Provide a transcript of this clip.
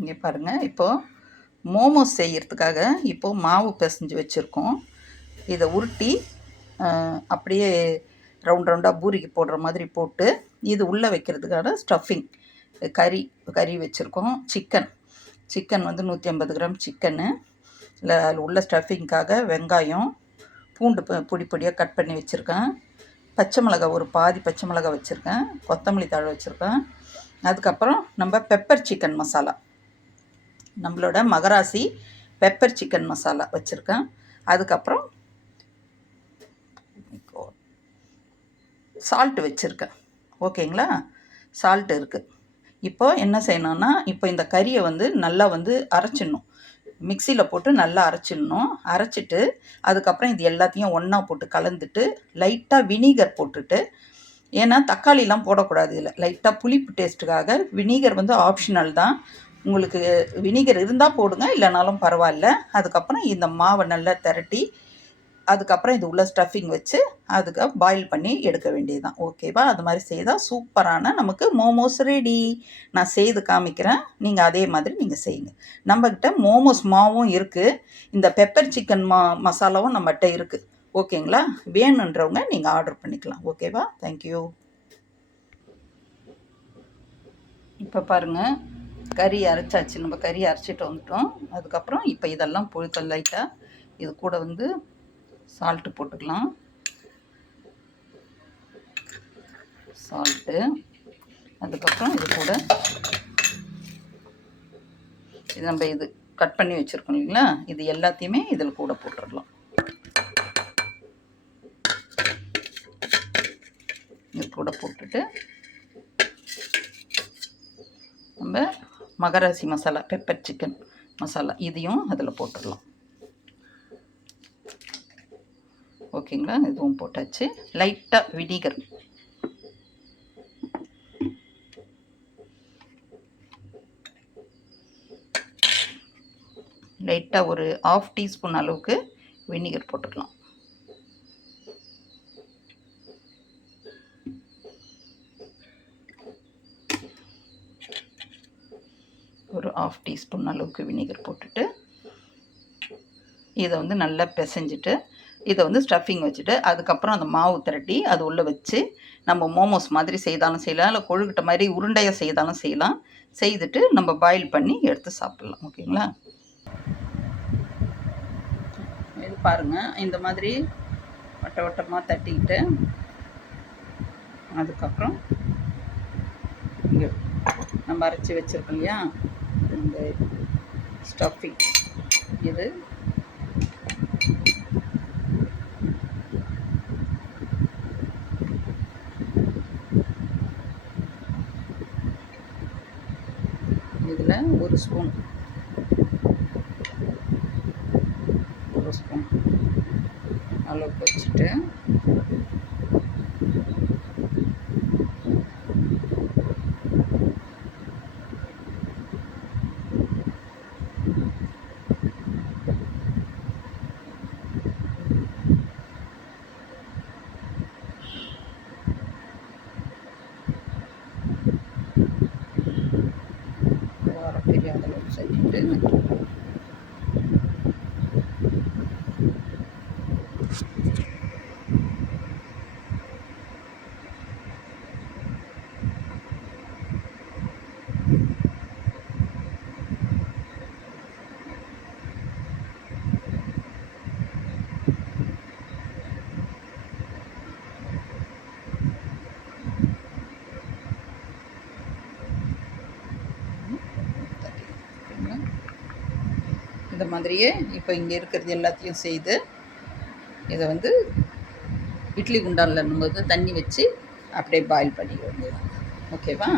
இங்கே பாருங்கள், இப்போது மோமோஸ் செய்கிறதுக்காக இப்போது மாவு பிசைஞ்சு வச்சுருக்கோம். இதை உருட்டி அப்படியே ரவுண்ட் ரவுண்டாக பூரிக்கு போடுற மாதிரி போட்டு இது உள்ளே வைக்கிறதுக்கான ஸ்டஃபிங் கறி வச்சுருக்கோம். சிக்கன் வந்து 150 கிராம் சிக்கனு. இல்லை அதில் உள்ள ஸ்டஃபிங்காக வெங்காயம், பூண்டு பொடியாக கட் பண்ணி வச்சுருக்கேன். பச்சை மிளகாய் ஒரு பாதி பச்சை மிளகாய் வச்சுருக்கேன். கொத்தமல்லி தழை வச்சுருக்கேன். அதுக்கப்புறம் நம்ம பெப்பர் சிக்கன் மசாலா, நம்மளோட மகராசி பெப்பர் சிக்கன் மசாலா வச்சுருக்கேன். அதுக்கப்புறம் சால்ட்டு வச்சுருக்கேன். ஓகேங்களா, சால்ட்டு இருக்குது. இப்போது என்ன செய்யணுன்னா, இப்போ இந்த கறியை வந்து நல்லா வந்து அரைச்சிடணும். மிக்சியில் போட்டு நல்லா அரைச்சிட்டு அதுக்கப்புறம் இது எல்லாத்தையும் ஒன்றா போட்டு கலந்துட்டு லைட்டாக வினிகர் போட்டுட்டு, ஏன்னா தக்காளிலாம் போடக்கூடாது இதில், லைட்டாக புளிப்பு டேஸ்ட்டுக்காக வினிகர் வந்து ஆப்ஷனல் தான். உங்களுக்கு வினிகர் இருந்தால் போடுங்க, இல்லைனாலும் பரவாயில்ல. அதுக்கப்புறம் இந்த மாவை நல்லா திரட்டி அதுக்கப்புறம் இது உள்ள ஸ்டஃபிங் வச்சு அதுக்கு பாயில் பண்ணி எடுக்க வேண்டியது தான். ஓகேவா, அது மாதிரி செய்தால் சூப்பரான நமக்கு மோமோஸ் ரெடி. நான் செய்து காமிக்கிறேன், நீங்கள் அதே மாதிரி நீங்கள் செய்யுங்க. நம்மக்கிட்ட மோமோஸ் மாவும் இருக்குது, இந்த பெப்பர் சிக்கன் மசாலாவும் நம்மகிட்ட இருக்குது. ஓகேங்களா, வேணுன்றவங்க நீங்கள் ஆர்டர் பண்ணிக்கலாம். ஓகேவா, தேங்க்யூ. இப்போ பாருங்கள், கறி அரைச்சாச்சு. நம்ம கறி அரைச்சிட்டு வந்துட்டோம். அதுக்கப்புறம் இப்போ இதெல்லாம் பொழுக்க லைட்டாக இது கூட வந்து சால்ட்டு போட்டுக்கலாம். சால்ட்டு, அதுக்கப்புறம் இது கூட இது நம்ம இது கட் பண்ணி வச்சுருக்கோம் இல்லைங்களா, இது எல்லாத்தையுமே இதில் கூட போட்டுடலாம். இது கூட போட்டுட்டு நம்ம மகராசி மசாலா பெப்பர் சிக்கன் மசாலா இதையும் அதில் போட்டுடலாம். ஓகேங்களா, இதுவும் போட்டாச்சு. லைட்டாக வினிகர், லைட்டாக ஒரு 1/2 டீஸ்பூன் அளவுக்கு வினிகர் போட்டுக்கலாம். ஒரு 1/2 டீஸ்பூன் அளவுக்கு வினிகர் போட்டுட்டு இதை வந்து நல்லா பிசைஞ்சிட்டு இதை வந்து ஸ்டஃபிங் வச்சுட்டு அதுக்கப்புறம் அந்த மாவு திரட்டி அது உள்ளே வச்சு நம்ம மோமோஸ் மாதிரி செய்தாலும் செய்யலாம், இல்லை கொழுக்கட்டை மாதிரி உருண்டையாக செய்தாலும் செய்யலாம். செய்துட்டு நம்ம பாயில் பண்ணி எடுத்து சாப்பிட்லாம். ஓகேங்களா, இது பாருங்கள், இந்த மாதிரி வட்டமாக தட்டிக்கிட்டு அதுக்கப்புறம் இங்கே நம்ம அரைச்சி வச்சுருக்கோம் இல்லையா இந்த ஸ்டஃபிங், இது இதில் ஒரு ஸ்பூன் அளவுக்கு வச்சுட்டு பெரிய அளவுக்கு செஞ்சுட்டு இந்த மாதிரியே இப்போ இங்கே இருக்கிறது எல்லாத்தையும் செய்து இதை வந்து இட்லி குண்டானில் நம்ம வந்து தண்ணி வச்சு அப்படியே பாயில் பண்ணிக்க வேண்டியது. ஓகேவா.